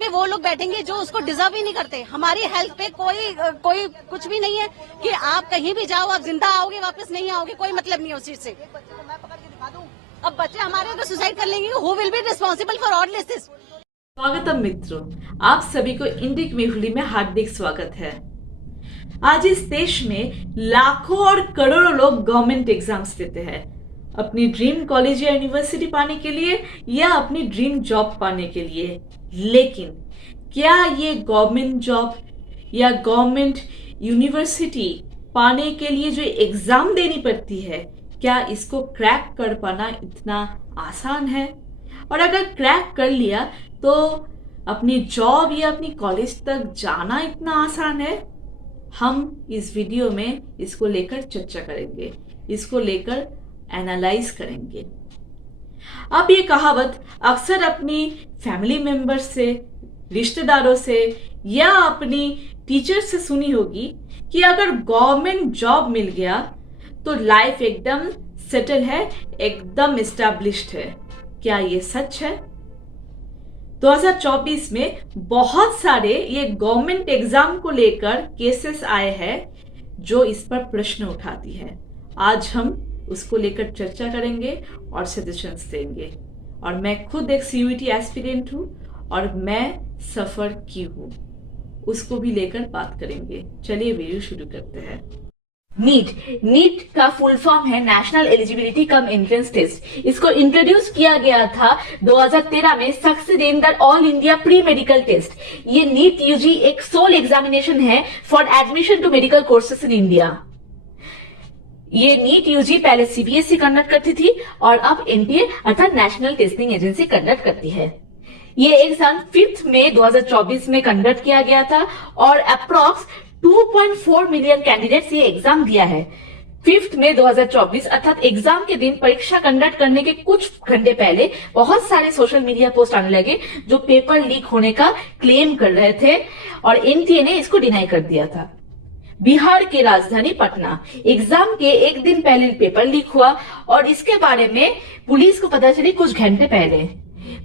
पे वो लोग बैठेंगे जो उसको डिजर्व ही नहीं करते। हमारी हेल्थ पे कोई कुछ भी नहीं है कि आप कहीं भी जाओ, आप जिंदा आओगे वापस नहीं आओगे, कोई मतलब नहीं है उस चीज से। अब बच्चे हमारे तो सुसाइड कर लेंगे, who will be responsible for all this? स्वागतम मित्रों, आप सभी को इंडिक मेहुली में हार्दिक स्वागत है। आज इस देश में लाखों और करोड़ों लोग गवर्नमेंट एग्जाम्स देते हैं अपनी ड्रीम कॉलेज या यूनिवर्सिटी पाने के लिए या अपनी ड्रीम जॉब पाने के लिए। लेकिन क्या ये गवर्नमेंट जॉब या गवर्नमेंट यूनिवर्सिटी पाने के लिए जो एग्जाम देनी पड़ती है, क्या इसको क्रैक कर पाना इतना आसान है? और अगर क्रैक कर लिया तो अपनी जॉब या अपनी कॉलेज तक जाना इतना आसान है? हम इस वीडियो में इसको लेकर चर्चा करेंगे, इसको लेकर एनालाइज करेंगे। अब ये कहावत अक्सर अपनी फैमिली मेंबर से, रिश्तेदारों से या अपनी टीचर से सुनी होगी कि अगर गवर्नमेंट जॉब मिल गया तो लाइफ एकदम सेटल है, एकदम एस्टैब्लिश्ड है। क्या ये सच है? 2024 में बहुत सारे ये गवर्नमेंट एग्जाम को लेकर केसेस आए हैं जो इस पर प्रश्न उठाती है। आज हम उसको लेकर चर्चा करेंगे और सजेशंस देंगे। और मैं खुद एक सीयूईटी एस्पिरेंट हूँ और मैं सफर की हूँ, उसको भी लेकर बात करेंगे। चलिए वीडियो शुरू करते हैं। नीट का फुल फॉर्म है national eligibility cum entrance test. इसको इंट्रोड्यूस किया गया था 2013 में success in the all India pre medical test. ये नीट यूजी एक सोल एग्जामिनेशन है for admission to medical courses in India. ये नीट यूजी पहले सीबीएसई कंडक्ट करती थी और अब एनटीए अर्थात नेशनल टेस्टिंग एजेंसी कंडक्ट करती है। ये एग्जाम 5 मई 2024 में कंडक्ट किया गया था और अप्रॉक्स 2.4 मिलियन कैंडिडेट्स ये एग्जाम दिया है। 5 मई 2024 अर्थात एग्जाम के दिन परीक्षा कंडक्ट करने के कुछ घंटे पहले बहुत सारे सोशल मीडिया पोस्ट आने लगे जो पेपर लीक होने का क्लेम कर रहे थे और एनटीए ने इसको डिनाई कर दिया था। बिहार के राजधानी पटना, एग्जाम के एक दिन पहले पेपर लीक हुआ और इसके बारे में पुलिस को पता चली कुछ घंटे पहले।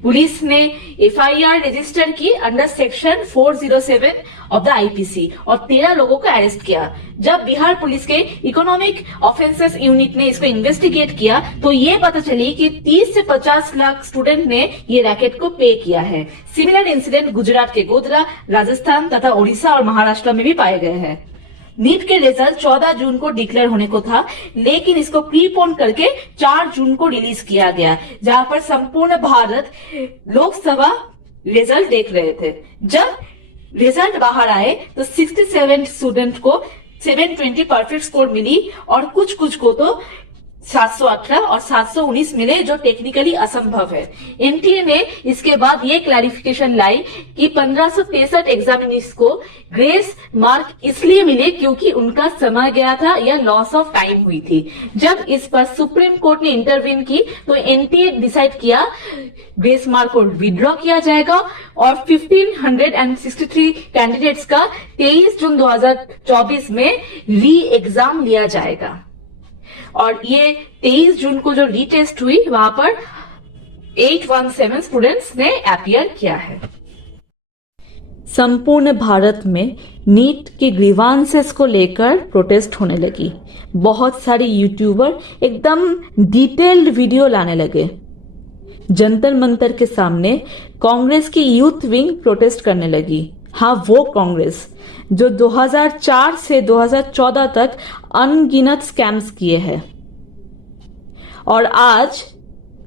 पुलिस ने एफआईआर रजिस्टर की under section 407 of the IPC और 13 लोगों को अरेस्ट किया। जब बिहार पुलिस के इकोनॉमिक ऑफेंसेस यूनिट ने इसको इन्वेस्टिगेट किया तो ये पता चली कि 30 से 50 लाख स्टूडेंट ने ये रैकेट को पे किया है। सिमिलर इंसिडेंट गुजरात के गोधरा, राजस्थान तथा ओडिशा और महाराष्ट्र में भी पाए गए हैं। नीट के रिजल्ट 14 जून को डिक्लेयर होने को था, लेकिन इसको प्रीपोन करके 4 जून को रिलीज किया गया, जहां पर संपूर्ण भारत लोकसभा रिजल्ट देख रहे थे। जब रिजल्ट बाहर आए तो 67 स्टूडेंट को 720 परफेक्ट स्कोर मिली और कुछ को तो 718 और 719 मिले, जो टेक्निकली असंभव है। एनटीए ने इसके बाद ये क्लैरिफिकेशन लाई कि 1563 एग्जामिनीज को ग्रेस मार्क इसलिए मिले क्योंकि उनका समय गया था या लॉस ऑफ टाइम हुई थी। जब इस पर सुप्रीम कोर्ट ने इंटरवीन की तो एनटीए डिसाइड किया ग्रेस मार्क को विड्रॉ किया जाएगा और 1563 कैंडिडेट्स का 23 जून 2024 में री एग्जाम लिया जाएगा। और ये 23 जून को जो रीटेस्ट हुई वहां पर 817 स्टूडेंट्स ने अपीयर किया है। संपूर्ण भारत में नीट के ग्रीवांसेस को लेकर प्रोटेस्ट होने लगी। बहुत सारे यूट्यूबर एकदम डिटेल्ड वीडियो लाने लगे। जंतर मंतर के सामने कांग्रेस की यूथ विंग प्रोटेस्ट करने लगी। हाँ, वो कांग्रेस जो 2004 से 2014 तक अनगिनत स्कैम्स किए हैं और आज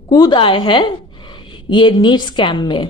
कूद आए हैं ये नीट स्कैम में।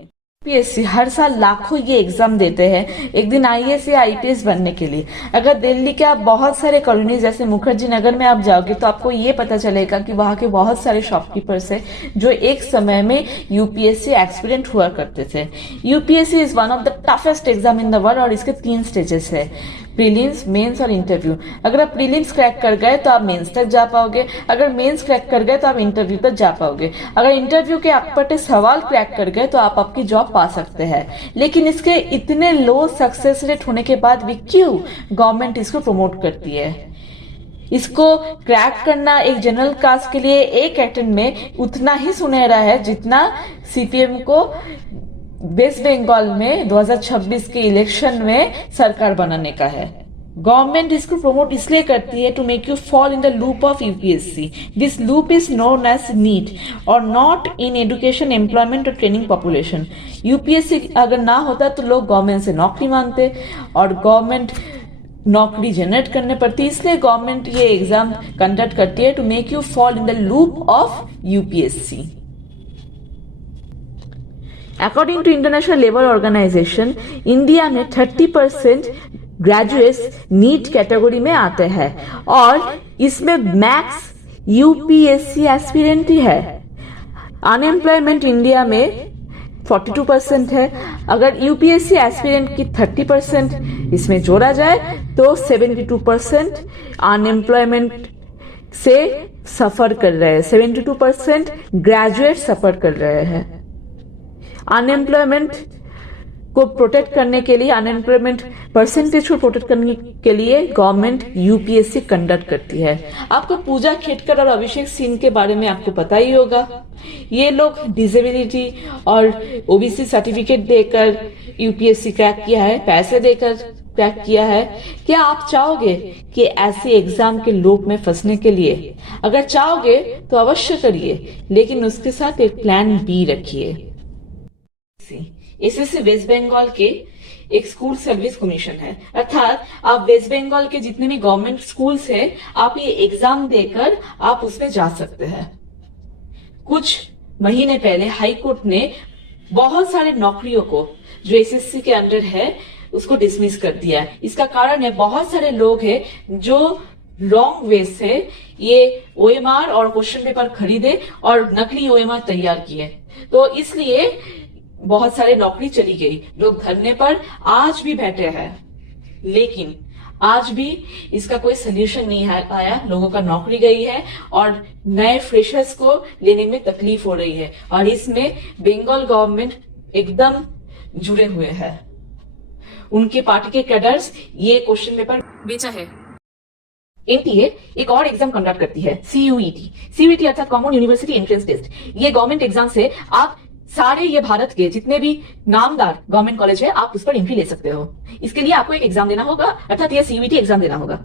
यूपीएससी हर साल लाखों ये एग्जाम देते हैं एक दिन आईएएस या आईपीएस बनने के लिए। अगर दिल्ली के आप बहुत सारे कॉलोनी जैसे मुखर्जी नगर में आप जाओगे तो आपको ये पता चलेगा कि वहां के बहुत सारे शॉपकीपर्स हैं जो एक समय में यूपीएससी एक्सपीरियंट हुआ करते थे। UPSC is one of the toughest exam in the world और इसके 3 स्टेजेस है, प्रीलिम्स, मेंस और इंटरव्यू। अगर आप प्रीलिम्स क्रैक कर गए तो आप मेंस तक जा पाओगे, अगर मेंस क्रैक कर गए तो आप इंटरव्यू तक जा पाओगे, अगर इंटरव्यू के अटपटे सवाल क्रैक कर गए तो आप आपकी जॉब पा सकते हैं। लेकिन इसके इतने लो सक्सेस रेट होने के बाद भी क्यों गवर्नमेंट इसको प्रमोट करती है? इसको क्रैक करना एक जनरल कास्ट के लिए एक अटेम्प्ट में उतना ही सुनहरा है जितना सीपीएम को वेस्ट बंगाल में 2026 के इलेक्शन में सरकार बनाने का है। गवर्नमेंट इसको प्रमोट इसलिए करती है to make you fall in the loop of UPSC. This loop is known as NEET और नॉट इन एजुकेशन, एम्प्लॉयमेंट और ट्रेनिंग पॉपुलेशन। यूपीएससी अगर ना होता तो लोग गवर्नमेंट से नौकरी मांगते और गवर्नमेंट नौकरी जनरेट करने पड़ती, इसलिए गवर्नमेंट ये एग्जाम कंडक्ट करती है to make you fall in the loop of UPSC. According to International Labour Organization, India में 30% ग्रेजुएट्स नीट कैटेगरी में आते हैं और इसमें मैक्स यूपीएससी एस्पिरेंट ही है। अनएम्प्लॉयमेंट इंडिया में 42% है। अगर यूपीएससी एस्पिरेंट की 30% इसमें जोड़ा जाए तो 72% अनएम्प्लॉयमेंट से सफर कर रहे हैं। 72% ग्रेजुएट सफर कर रहे हैं। अनएम्प्लॉयमेंट को प्रोटेक्ट करने के लिए, अनएम्प्लॉयमेंट परसेंटेज को प्रोटेक्ट करने के लिए गवर्नमेंट यूपीएससी कंडक्ट करती है। आपको पूजा खेटकर और अभिषेक सिंह के बारे में आपको पता ही होगा। ये लोग डिसेबिलिटी और ओबीसी सर्टिफिकेट देकर यूपीएससी क्रैक किया है, पैसे देकर क्रैक किया है। क्या आप चाहोगे कि ऐसे एग्जाम के लूप में फंसने के लिए? अगर चाहोगे तो अवश्य करिए, लेकिन उसके साथ एक प्लान बी रखिए। एसएससी वेस्ट बंगाल के एक स्कूल सर्विस कमीशन है, अर्थात आप वेस्ट बंगाल के जितने भी गवर्नमेंट स्कूल्स है, आप ये एग्जाम देकर आप उसमें जा सकते हैं। कुछ महीने पहले हाई कोर्ट ने बहुत सारे नौकरियों को जो एसएससी के अंडर है उसको डिसमिस कर दिया है। इसका कारण है बहुत सारे लोग हैं जो रॉन्ग वे से ये ओएमआर और क्वेश्चन पेपर खरीदे और नकली ओएमआर तैयार किए, तो इसलिए बहुत सारे नौकरी चली गई। लोग धरने पर आज भी बैठे हैं, लेकिन आज भी इसका कोई सोल्यूशन नहीं आया। लोगों का नौकरी गई है और नए फ्रेशर्स को लेने में तकलीफ हो रही है और इसमें बंगाल गवर्नमेंट एकदम जुड़े हुए हैं। उनके पार्टी के कैडर्स ये क्वेश्चन पेपर बेचा है। एनटीए एक और एग्जाम कंडक्ट करती है, सीयूईटी। सीयूईटी अर्थात कॉमन यूनिवर्सिटी एंट्रेंस टेस्ट। ये गवर्नमेंट एग्जाम से आप सारे ये भारत के जितने भी नामदार गवर्नमेंट कॉलेज है, आप उस पर एंट्री ले सकते हो। इसके लिए आपको एक एग्जाम देना होगा, अर्थात ये सीयूईटी एग्जाम देना होगा।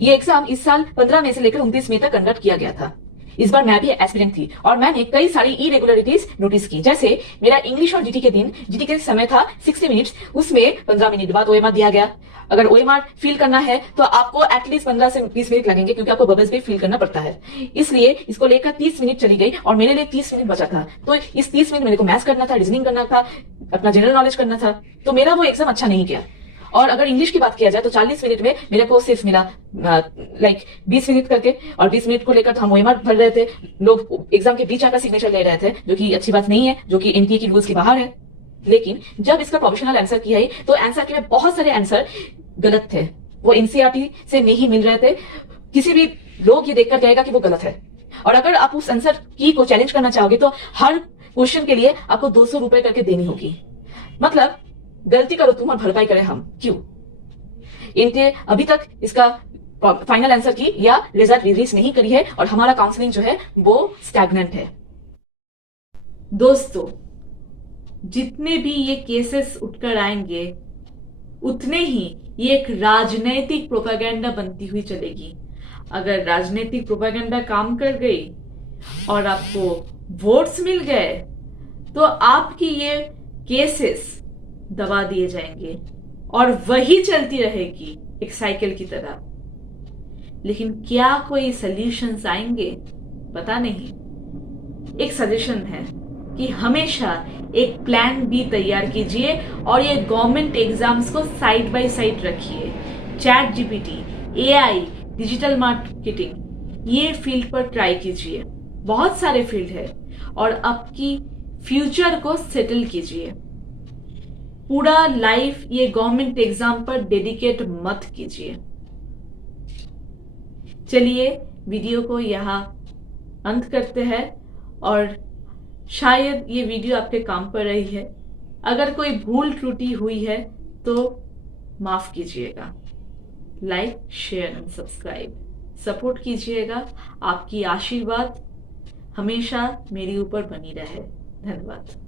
ये एग्जाम इस साल 15 मई से लेकर 29 मई तक कंडक्ट किया गया था। इस बार मैं भी एस्पिरेंट थी और मैंने कई सारी इरेगुलरिटीज नोटिस की। जैसे मेरा इंग्लिश और जीटी के समय था 60 मिनट्स, उसमें 15 मिनट बाद ओएमआर दिया गया। अगर ओएमआर फिल करना है तो आपको एटलीस्ट 15 से 20 मिनट लगेंगे, क्योंकि आपको बबल्स भी फिल करना पड़ता है। इसलिए इसको लेकर 30 मिनट चली गई और मेरे लिए 30 मिनट बचा था। तो इस 30 मिनट मेरे को मैथ्स करना था, रीजनिंग करना था, अपना जनरल नॉलेज करना था, तो मेरा वो एग्जाम अच्छा नहीं किया। और अगर इंग्लिश की बात किया जाए तो 40 मिनट में मेरे को सिर्फ मिला 20 मिनट करके, और 20 मिनट को लेकर हम ओएमआर भर रहे थे। लोग एग्जाम के बीच आकर सिग्नेचर ले रहे थे, जो कि अच्छी बात नहीं है, जो कि एनटीए की रूल्स के बाहर है। लेकिन जब इसका प्रोविजनल आंसर किया है तो आंसर के में बहुत सारे आंसर गलत थे, वो एनसीईआरटी से नहीं मिल रहे थे। किसी भी लोग ये देखकर कहेगा कि वो गलत है। और अगर आप उस आंसर की को चैलेंज करना चाहोगे तो हर क्वेश्चन के लिए आपको 200 रुपए करके देनी होगी। मतलब गलती करो तुम और भरपाई करें हम। क्यों? इनके अभी तक इसका फाइनल आंसर की या रिजल्ट रिलीज नहीं करी है और हमारा काउंसलिंग जो है वो स्टैग्नेंट है। दोस्तों, जितने भी ये केसेस उठकर आएंगे उतने ही ये एक राजनीतिक प्रोपेगेंडा बनती हुई चलेगी। अगर राजनीतिक प्रोपेगेंडा काम कर गई और आपको वोट्स मिल गए तो आपकी ये केसेस दबा दिए जाएंगे और वही चलती रहेगी एक साइकिल की तरह। लेकिन क्या कोई सॉल्यूशंस आएंगे? पता नहीं। एक सजेशन है कि हमेशा एक प्लान बी तैयार कीजिए और ये गवर्नमेंट एग्जाम्स को साइड बाय साइड रखिए। Chat GPT, AI, digital marketing, ये फील्ड पर ट्राई कीजिए। बहुत सारे फील्ड है और आपकी फ्यूचर को सेटल कीजिए। पूरा लाइफ ये गवर्नमेंट एग्जाम पर डेडिकेट मत कीजिए। चलिए वीडियो को यहाँ अंत करते हैं और शायद ये वीडियो आपके काम पर रही है। अगर कोई भूल त्रुटि हुई है तो माफ कीजिएगा। Like, share and subscribe support कीजिएगा। आपकी आशीर्वाद हमेशा मेरे ऊपर बनी रहे। धन्यवाद।